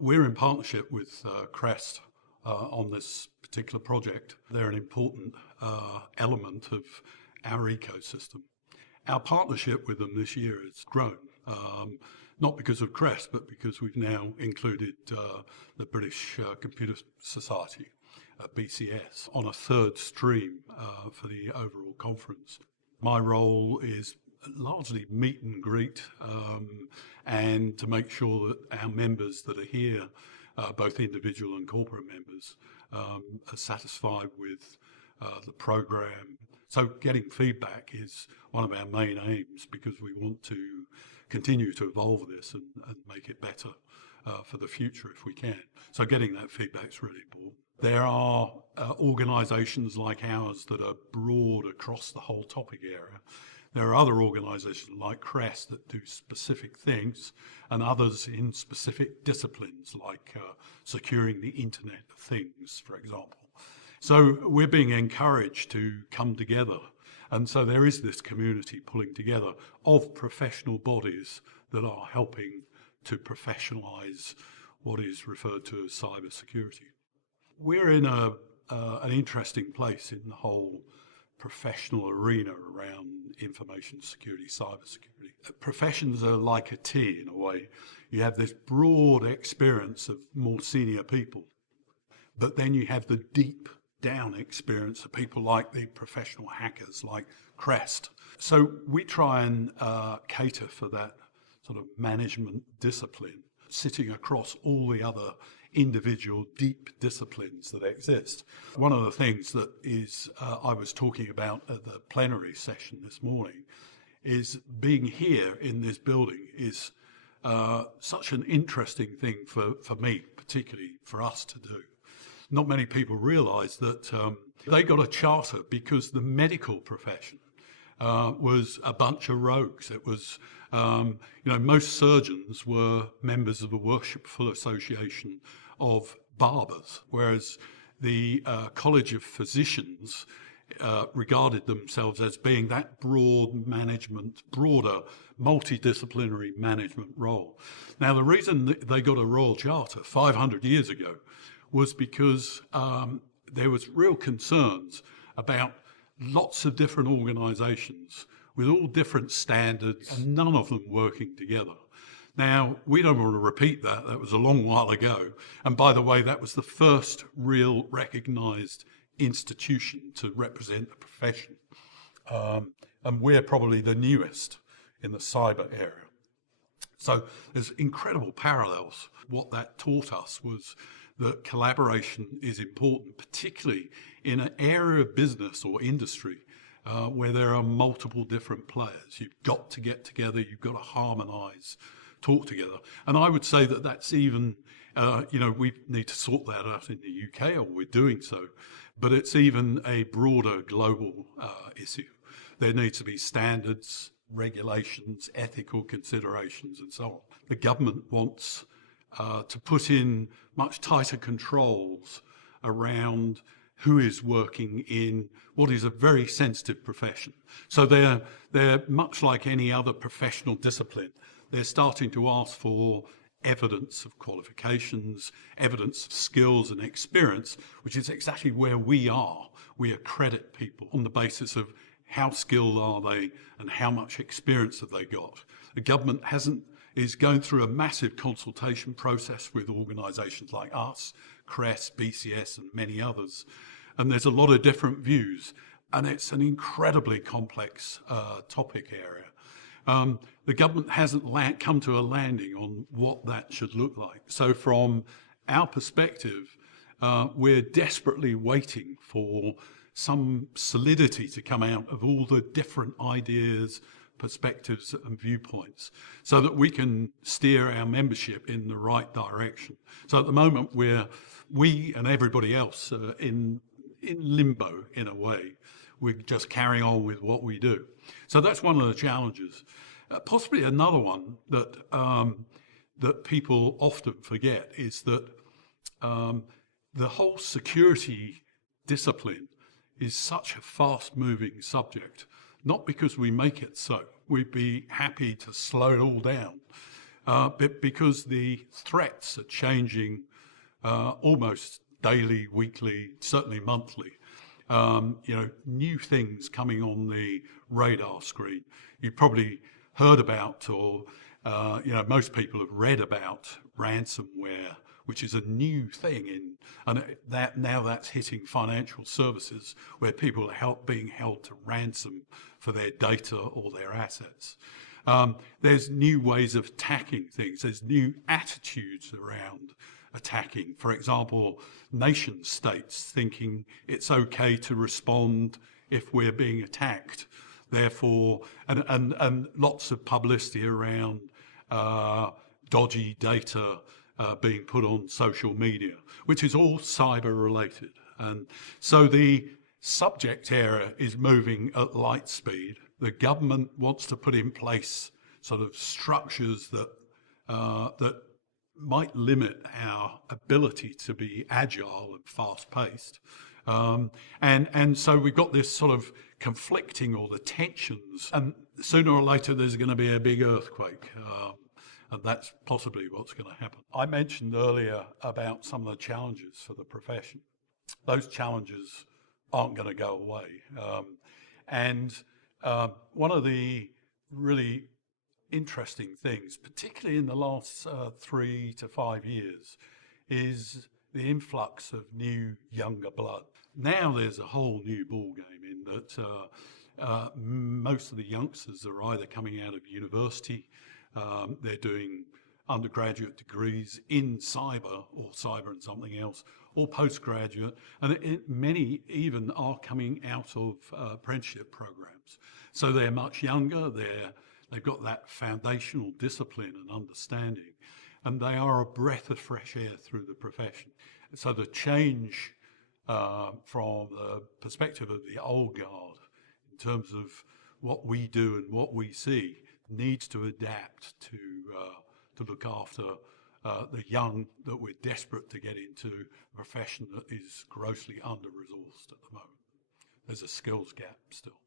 We're in partnership with CREST on this particular project. They're an important element of our ecosystem. Our partnership with them this year has grown, not because of CREST, but because we've now included the British Computer Society, BCS, on a third stream for the overall conference. My role is largely meet and greet and to make sure that our members that are here, both individual and corporate members, are satisfied with the program. So getting feedback is one of our main aims, because we want to continue to evolve this and make it better for the future if we can. So getting that feedback is really important. There are organisations like ours that are broad across the whole topic area. There are other organisations like CREST that do specific things, and others in specific disciplines like securing the Internet of Things, for example. So we're being encouraged to come together. And so there is this community pulling together of professional bodies that are helping to professionalise what is referred to as cyber security. We're in an interesting place in the whole professional arena around information security, cyber security. Professions are like a T in a way. You have this broad experience of more senior people, but then you have the deep down experience of people like the professional hackers like CREST. So we try and cater for that sort of management discipline, sitting across all the other individual deep disciplines that exist. One of the things that is I was talking about at the plenary session this morning is being here in this building is such an interesting thing for me, particularly for us to do. Not many people realise that they got a charter because the medical profession was a bunch of rogues. It was, most surgeons were members of the Worshipful Association of Barbers, whereas the College of Physicians regarded themselves as being that broad management, broader, multidisciplinary management role. Now, the reason that they got a Royal Charter 500 years ago was because there was real concerns about lots of different organisations with all different standards and none of them working together. Now, we don't want to repeat that. That was a long while ago. And by the way, that was the first real recognised institution to represent the profession. And we're probably the newest in the cyber area. So there's incredible parallels. What that taught us was that collaboration is important, particularly in an area of business or industry where there are multiple different players. You've got to get together, you've got to harmonise, talk together. And I would say that that's even, we need to sort that out in the UK, or we're doing so, but it's even a broader global issue. There needs to be standards, regulations, ethical considerations, and so on. The government wants to put in much tighter controls around who is working in what is a very sensitive profession. So they're much like any other professional discipline. They're starting to ask for evidence of qualifications, evidence of skills and experience, which is exactly where we are. We accredit people on the basis of how skilled are they and how much experience have they got. The government is going through a massive consultation process with organisations like us, CREST, BCS and many others. And there's a lot of different views, and it's an incredibly complex topic area. The government hasn't come to a landing on what that should look like. So from our perspective, we're desperately waiting for some solidity to come out of all the different ideas, perspectives and viewpoints, so that we can steer our membership in the right direction. So at the moment, we and everybody else are in limbo in a way. We're just carrying on with what we do. So that's one of the challenges. Possibly another one that that people often forget is that the whole security discipline is such a fast-moving subject, not because we make it so. We'd be happy to slow it all down. because the threats are changing almost daily, weekly, certainly monthly. New things coming on the radar screen. You probably heard about, or most people have read about ransomware, which is a new thing and that's hitting financial services where people are being held to ransom for their data or their assets. There's new ways of attacking things. There's new attitudes around attacking. For example, nation states thinking it's okay to respond if we're being attacked. Therefore, and lots of publicity around dodgy data being put on social media, which is all cyber related. And so the subject area is moving at light speed. The government wants to put in place sort of structures that might limit our ability to be agile and fast-paced. And so we've got this sort of conflicting, or the tensions, and sooner or later there's going to be a big earthquake. And that's possibly what's going to happen. I mentioned earlier about some of the challenges for the profession. Those challenges aren't going to go away. One of the really interesting things, particularly in the last 3 to 5 years, is the influx of new, younger blood. Now there's a whole new ballgame in that most of the youngsters are either coming out of university, they're doing undergraduate degrees in cyber or cyber and something else, or postgraduate, and many even are coming out of apprenticeship programs. So they're much younger, they've got that foundational discipline and understanding, and they are a breath of fresh air through the profession. So the change from the perspective of the old guard in terms of what we do and what we see needs to adapt to look after the young that we're desperate to get into a profession that is grossly under-resourced at the moment. There's a skills gap still.